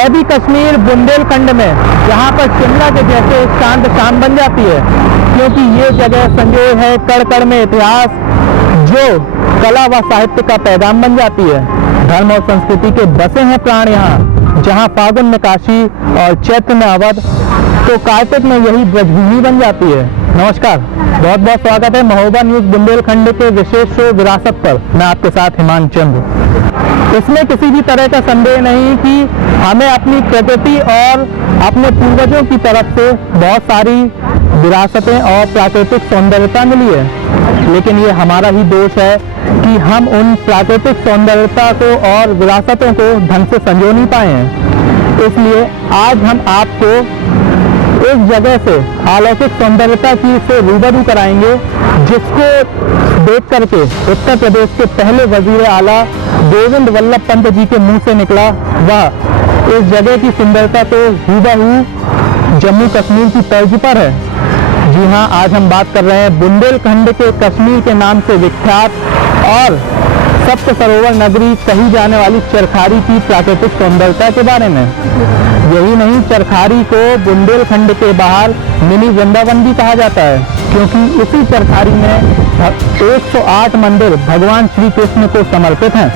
है भी कश्मीर बुंदेलखंड में, जहाँ पर शिमला के जैसे शांत शाम बन जाती है, क्योंकि ये जगह संजोए है कण कण में इतिहास, जो कला व साहित्य का पैगाम बन जाती है। धर्म और संस्कृति के बसे हैं प्राण यहाँ, जहाँ फागुन में काशी और चैत्र में अवध, तो कार्तिक में यही ब्रजभूमि बन जाती है। नमस्कार, बहुत बहुत स्वागत है महोबा न्यूज बुंदेलखंड के विशेष शो विरासत पर। मैं आपके साथ हिमांशु चंद्र। इसमें किसी भी तरह का संदेह नहीं कि हमें अपनी प्रकृति और अपने पूर्वजों की तरफ से बहुत सारी विरासतें और प्राकृतिक सौंदर्यता मिली है, लेकिन ये हमारा ही दोष है कि हम उन प्राकृतिक सौंदर्यता को और विरासतों को ढंग से संजो नहीं पाए हैं। इसलिए आज हम आपको इस जगह से अलौकिक सौंदर्यता की से रूबरू कराएंगे, जिसको देख करके उत्तर प्रदेश के पहले वजीर आला गोविंद वल्लभ पंत जी के मुंह से निकला वह इस जगह की सुंदरता तो हूबहू जम्मू कश्मीर की तर्ज पर है। जी हाँ, आज हम बात कर रहे हैं बुंदेलखंड के कश्मीर के नाम से विख्यात और सप्त सरोवर नगरी कही जाने वाली चरखारी की प्राकृतिक सौंदर्यता के बारे में। यही नहीं, चरखारी को बुंदेलखंड के बाहर मिनी वृंदावन भी कहा जाता है, क्योंकि इसी चरखारी में 108 मंदिर भगवान श्री कृष्ण को समर्पित हैं।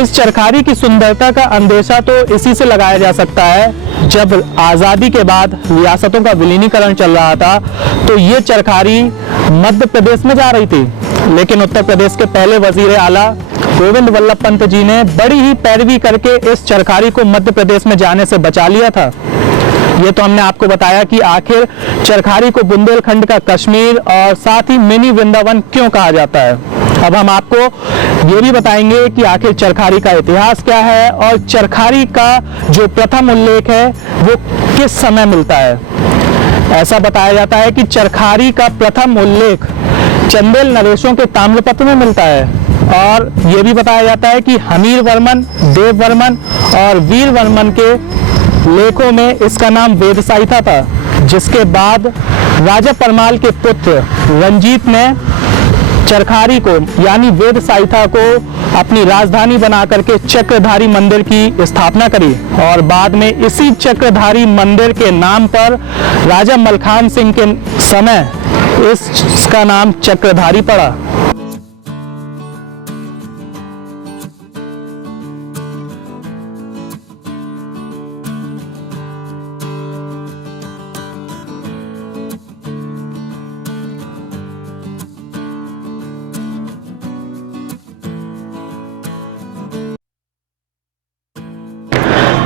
इस चरखारी की सुंदरता का अंदेशा तो इसी से लगाया जा सकता है, जब आज़ादी के बाद रियासतों का विलीनीकरण चल रहा था तो ये चरखारी मध्य प्रदेश में जा रही थी, लेकिन उत्तर प्रदेश के पहले वजीर आला गोविंद वल्लभ पंत जी ने बड़ी ही पैरवी करके इस चरखारी को मध्य प्रदेश में जाने से बचा लिया था। ये तो हमने आपको बताया कि आखिर चरखारी को बुंदेलखंड का कश्मीर और साथ ही मिनी वृंदावन क्यों कहा जाता है। अब हम आपको ये भी बताएंगे कि आखिर चरखारी का इतिहास क्या है और चरखारी का जो प्रथम उल्लेख है वो किस समय मिलता है। ऐसा बताया जाता है कि चरखारी का प्रथम उल्लेख चंदेल नरेशों के ताम्रपत्र में मिलता है, और ये भी बताया जाता है कि हमीर वर्मन, देव वर्मन और वीर वर्मन के लेखों में इसका नाम वेदसाइथा था, जिसके बाद राजा परमाल के पुत्र रंजीत ने चरखारी को यानी वेदसाइथा को अपनी राजधानी बना करके चक्रधारी मंदिर की स्थापना करी, और बाद में इसी चक्रधारी मंदिर के नाम पर राजा मलखान सिंह के समय इसका नाम चक्रधारी पड़ा।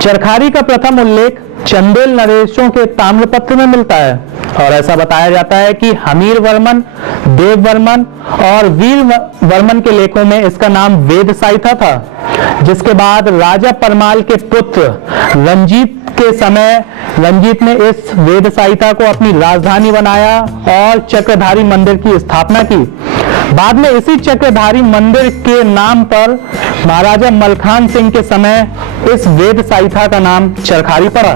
चरखारी का प्रथम उल्लेख चंदेल नरेशों के ताम्रपत्र में मिलता है, और ऐसा बताया जाता है कि हमीर वर्मन, देव वर्मन और वीर वर्मन के लेखों में इसका नाम वेदसाइथा था, जिसके बाद राजा परमाल के पुत्र रंजीत के समय रंजीत ने इस वेदसाइथा को अपनी राजधानी बनाया और चक्रधारी मंदिर की स्थापना की। बाद में इसी चक्रधारी मंदिर के नाम पर महाराजा मलखान सिंह के समय इस वेदसाइथा का नाम चरखारी पड़ा।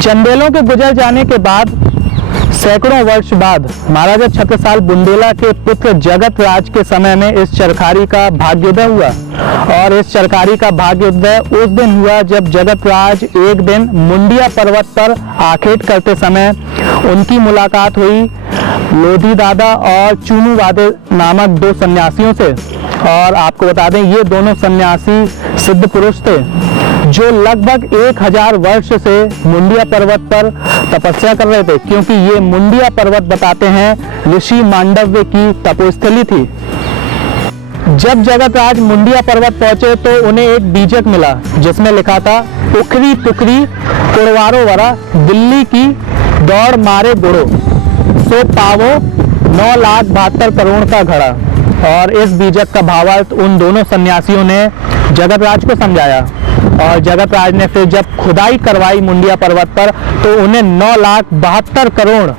चंदेलों के गुजर जाने के बाद सैकड़ों वर्ष बाद महाराजा छत्रसाल बुंदेला के पुत्र जगत राज के समय में इस चरखारी का भाग्योदय हुआ, और इस चरखारी का भाग्योदय उस दिन हुआ जब जगत राज एक दिन मुंडिया पर्वत पर आखेट करते समय उनकी मुलाकात हुई लोधी दादा और चूनू वादे नामक 2 सन्यासियों से। और आपको बता दें ये दोनों सन्यासी सिद्ध पुरुष थे जो लगभग 1000 वर्ष से मुंडिया पर्वत पर तपस्या कर रहे थे, क्योंकि ये मुंडिया पर्वत बताते हैं ऋषि मांडव्य की तपोस्थली थी। जब जगतराज मुंडिया पर्वत पहुंचे तो उन्हें एक बीजक मिला जिसमें लिखा था उखरी तुखरी कुड़वारो वरा दिल्ली की दौड़ मारे बुढ़ो सो पावो 9,72 करोड़ का घड़ा। और इस बीजक का भावार्थ उन दोनों सन्यासियों ने जगतराज को समझाया और जगतराज ने फिर जब खुदाई करवाई मुंडिया पर्वत पर तो उन्हें 9,72 करोड़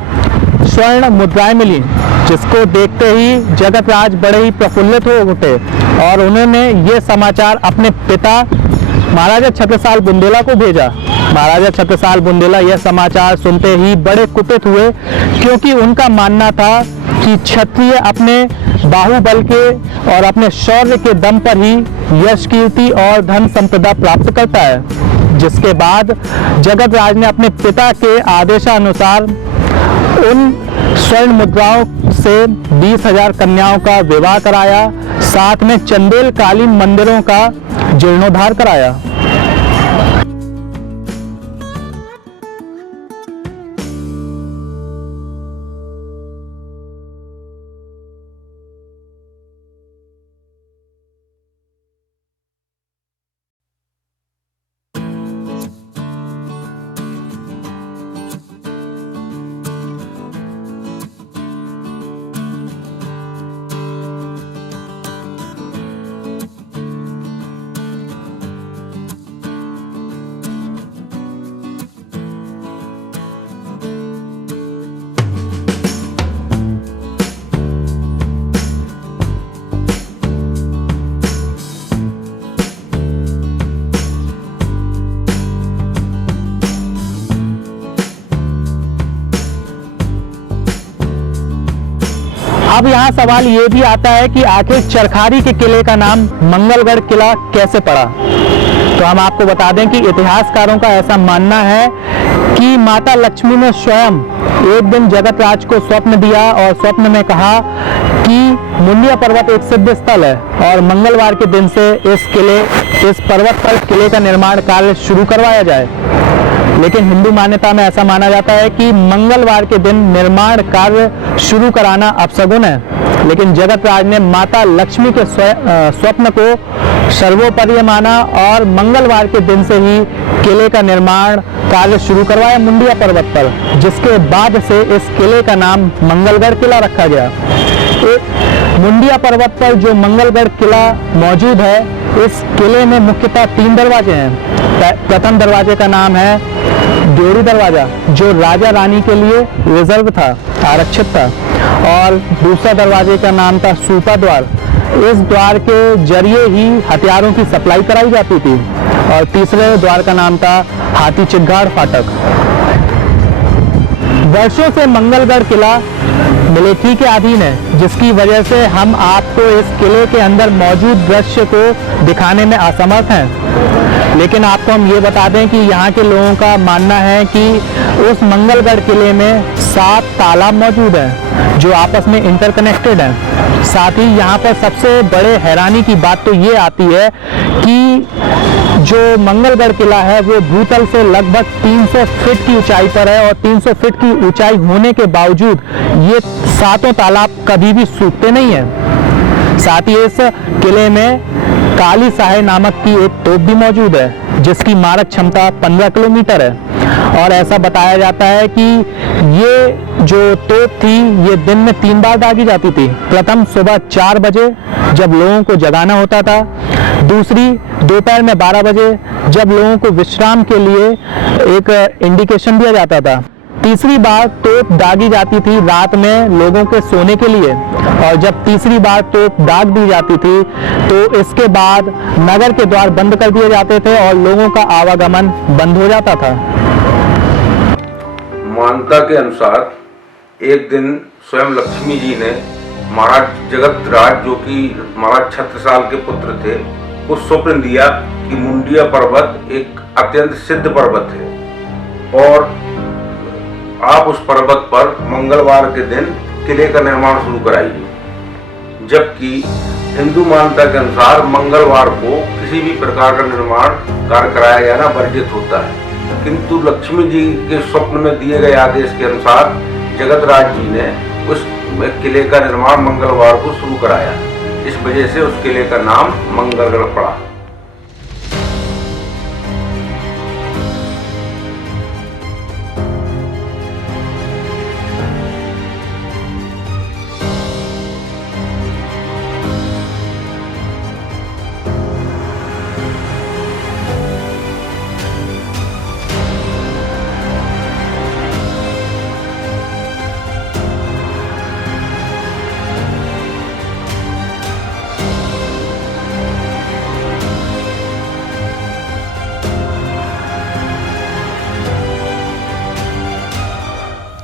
स्वर्ण मुद्राएं मिली, जिसको देखते ही जगतराज बड़े ही प्रफुल्लित हो उठे और उन्होंने ये समाचार अपने पिता महाराजा छत्रसाल बुंदेला को भेजा। महाराजा छत्रसाल बुंदेला यह समाचार सुनते ही बड़े कुपित हुए, क्योंकि उनका मानना था कि क्षत्रिय अपने बाहुबल के और अपने शौर्य के दम पर ही यश कीर्ति और धन संपदा प्राप्त करता है। जिसके बाद जगतराज ने अपने पिता के आदेशानुसार उन स्वर्ण मुद्राओं से 20,000 कन्याओं का विवाह कराया, साथ में चंदेल कालीन मंदिरों का जीर्णोद्धार कराया। अब यहाँ सवाल ये भी आता है कि आखिर चरखारी के किले का नाम मंगलगढ़ किला कैसे पड़ा। तो हम आपको बता दें कि इतिहासकारों का ऐसा मानना है कि माता लक्ष्मी ने स्वयं एक दिन जगतराज को स्वप्न दिया और स्वप्न में कहा कि मुंडिया पर्वत एक सिद्ध स्थल है और मंगलवार के दिन से इस पर्वत पर किले का निर्माण कार्य शुरू करवाया जाए। लेकिन हिंदू मान्यता में ऐसा माना जाता है कि मंगलवार के दिन निर्माण कार्य शुरू कराना अपशगुन है, लेकिन जगतराज ने माता लक्ष्मी के स्वप्न को सर्वोपरि माना और मंगलवार के दिन से ही किले का निर्माण कार्य शुरू करवाया मुंडिया पर्वत पर, जिसके बाद से इस किले का नाम मंगलगढ़ किला रखा गया। मुंडिया पर्वत पर जो मंगलगढ़ किला मौजूद है, इस किले में मुख्यतः 3 दरवाजे हैं। प्रथम दरवाजे का नाम है ड्योढ़ी दरवाजा, जो राजा रानी के लिए रिजर्व था, आरक्षित था, और दूसरा दरवाजे का नाम था सूपा द्वार। इस द्वार के जरिए ही हथियारों की सप्लाई कराई जाती थी। और तीसरे द्वार का नाम था हाथी चिटगाड़ फाटक। वर्षों से मंगलगढ़ किला मिलिट्री के अधीन है, जिसकी वजह से हम आपको इस किले के अंदर मौजूद दृश्य को दिखाने में असमर्थ हैं। लेकिन आपको हम ये बता दें कि यहाँ के लोगों का मानना है कि उस मंगलगढ़ किले में 7 तालाब मौजूद हैं जो आपस में इंटरकनेक्टेड हैं। साथ ही यहाँ पर सबसे बड़े हैरानी की बात तो ये आती है कि जो मंगलगढ़ किला है वो भूतल से लगभग 300 फीट की ऊंचाई पर है और 300 फीट की ऊंचाई होने के बावजूद ये 7 तालाब कभी भी सूखते नहीं हैं। साथ ही इस किले में काली साहे नामक की एक तोप भी मौजूद है, जिसकी मारक क्षमता 15 किलोमीटर है। और ऐसा बताया जाता है कि ये जो तोप थी ये दिन में 3 बार दागी जाती थी। प्रथम सुबह 4 बजे जब लोगों को जगाना होता था, दूसरी दोपहर में 12 बजे जब लोगों को विश्राम के लिए एक इंडिकेशन दिया जाता था, तीसरी बार तोप दागी जाती थी रात में लोगों के सोने के लिए, और जब तीसरी बार तोप दाग दी जाती थी तो इसके बाद नगर के द्वार बंद कर दिए जाते थे और लोगों का आवागमन बंद हो जाता था। मान्यता के अनुसार एक दिन स्वयं लक्ष्मी जी ने महाराज जगतराज, जो कि महाराज छत्रसाल के पुत्र थे, को स्वप्न दिया कि मुंडिया पर्वत एक अत्यंत सिद्ध पर्वत है और आप उस पर्वत पर मंगलवार के दिन किले का निर्माण शुरू कराइए। जबकि हिंदू मान्यता के अनुसार मंगलवार को किसी भी प्रकार का निर्माण कार्य कराया जाना वर्जित होता है, किंतु लक्ष्मी जी के स्वप्न में दिए गए आदेश के अनुसार जगतराज जी ने उस किले का निर्माण मंगलवार को शुरू कराया। इस वजह से उस किले का नाम मंगलगढ़ पड़ा।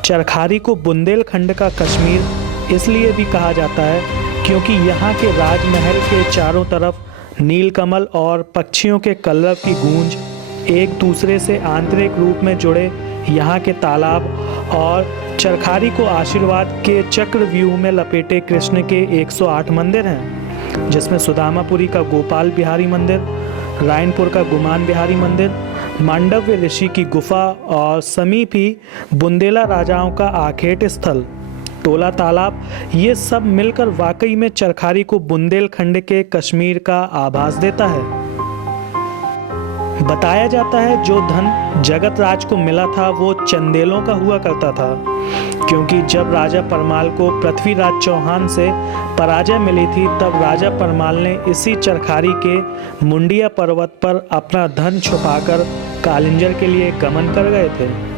चरखारी को बुंदेलखंड का कश्मीर इसलिए भी कहा जाता है क्योंकि यहाँ के राजमहल के चारों तरफ नीलकमल और पक्षियों के कलरव की गूंज, एक दूसरे से आंतरिक रूप में जुड़े यहाँ के तालाब और चरखारी को आशीर्वाद के चक्रव्यूह में लपेटे कृष्ण के 108 मंदिर हैं, जिसमें सुदामापुरी का गोपाल बिहारी मंदिर, रायनपुर का गुमान बिहारी मंदिर, मांडव्य ऋषि की गुफा और समीप ही बुंदेला राजाओं का आखेट स्थल, टोला तालाब, ये सब मिलकर वाकई में चरखारी को बुंदेलखंड के कश्मीर का आभास देता है। बताया जाता है जो धन जगतराज को मिला था वो चंदेलों का हुआ करता था, क्योंकि जब राजा परमाल को पृथ्वीराज चौहान से पराजय मिली थी तब राजा परमाल ने इसी चरखारी के मुंडिया पर्वत पर अपना धन छुपाकर कालिंजर के लिए गमन कर गए थे।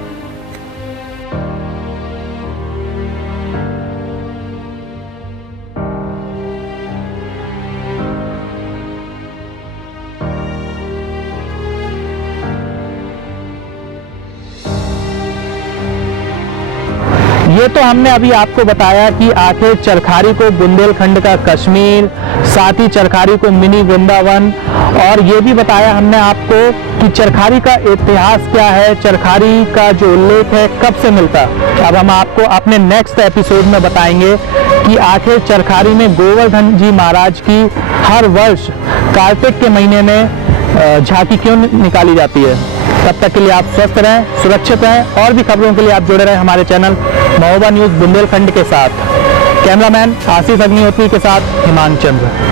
ये तो हमने अभी आपको बताया कि आखिर चरखारी को बुंदेलखंड का कश्मीर, साथ ही चरखारी को मिनी वृंदावन, और ये भी बताया हमने आपको कि चरखारी का इतिहास क्या है, चरखारी का जो उल्लेख है कब से मिलता। अब हम आपको अपने नेक्स्ट एपिसोड में बताएंगे कि आखिर चरखारी में गोवर्धन जी महाराज की हर वर्ष कार्तिक के महीने में झांकी क्यों निकाली जाती है। तब तक के लिए आप स्वस्थ रहें, सुरक्षित रहें, और भी खबरों के लिए आप जुड़े रहें हमारे चैनल महोबा न्यूज़ बुंदेलखंड के साथ। कैमरामैन आशीष अग्निहोत्री के साथ हिमांशु चंद्र।